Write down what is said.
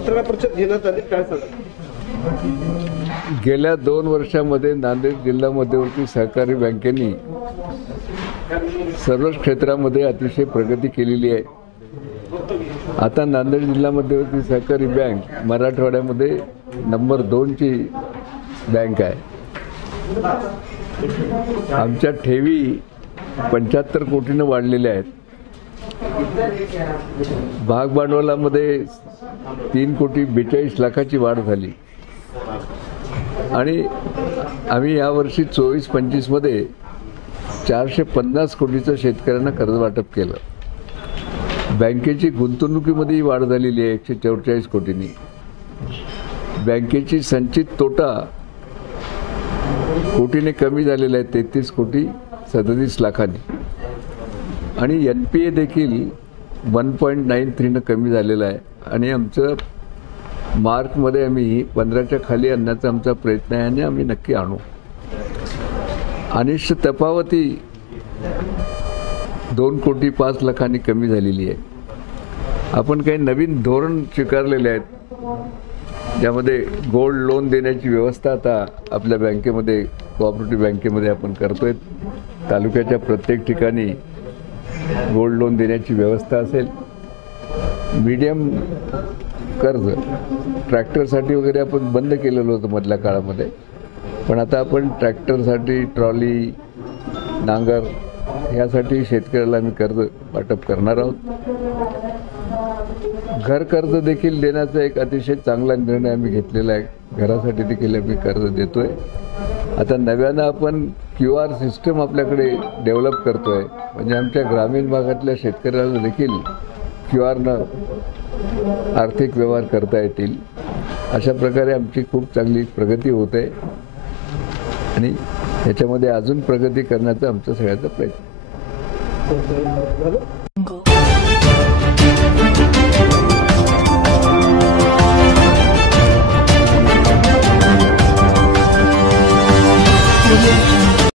पत्रकार परिषद घेण्यात आली, काय सांगा? गेल्या 2 वर्षांमध्ये नांदेड जिल्हा मध्यवर्ती सहकारी बँकेनी सर्वच क्षेत्रामध्ये अतिशय प्रगती केलेली आहे। आता नांदेड जिल्हा मध्यवर्ती सहकारी बँक मराठवाड्यामध्ये नंबर 2 ची बँक आहे। आमच्या ठेवी 75 कोटीने वाढलेल्या आहेत। भाग भांडवलामध्ये 3 कोटी 42 लाखाची वाढ झाली आणि आम्ही यावर्षी 24-25 मध्ये 450 कोटीचं शेतकऱ्यांना कर्ज वाटप केलं। बँकेची गुंतवणुकीमध्ये वाढ झालेली आहे 144 कोटींनी। बँकेची संचित तोटा कोटीने कमी झालेला आहे 33 कोटी 37 लाखांनी आणि NPA देखील 1.93 ने कमी झालेला आहे आणि आमचं मार्कमध्ये आम्ही 15च्या खाली आणण्याचा आमचा प्रयत्न आहे आणि आम्ही नक्की आणू। अनिष्ट तफावती 2 कोटी 5 लाखांनी कमी झालेली आहे। आपण काही नवीन धोरण स्वीकारलेले आहेत ज्यामध्ये गोल्ड लोन देण्याची व्यवस्था आता आपल्या बँकेमध्ये कोऑपरेटिव्ह बँकेमध्ये आपण करतोय। तालुक्याच्या प्रत्येक ठिकाणी गोल्ड लोन देण्याची व्यवस्था असेल। मीडियम कर्ज ट्रॅक्टरसाठी वगैरे आपण बंद केलेलं होतं मधल्या काळामध्ये, पण आता आपण ट्रॅक्टरसाठी ट्रॉली नांगर यासाठी शेतकऱ्याला आम्ही कर्ज वाटप करणार आहोत। घर कर्ज देखील देण्याचा एक अतिशय चांगला निर्णय आम्ही घेतलेला आहे। घरासाठी देखील आम्ही कर्ज देतोय। आता नव्यानं आपण QR सिस्टम आपल्याकडे डेव्हलप करतोय, म्हणजे आमच्या ग्रामीण भागातल्या शेतकऱ्याला देखील QRनं आर्थिक व्यवहार करता येतील। अशा प्रकारे आमची खूप चांगली प्रगती होत आहे आणि याच्यामध्ये अजून प्रगती करण्याचा आमचा सगळ्याचा प्रयत्न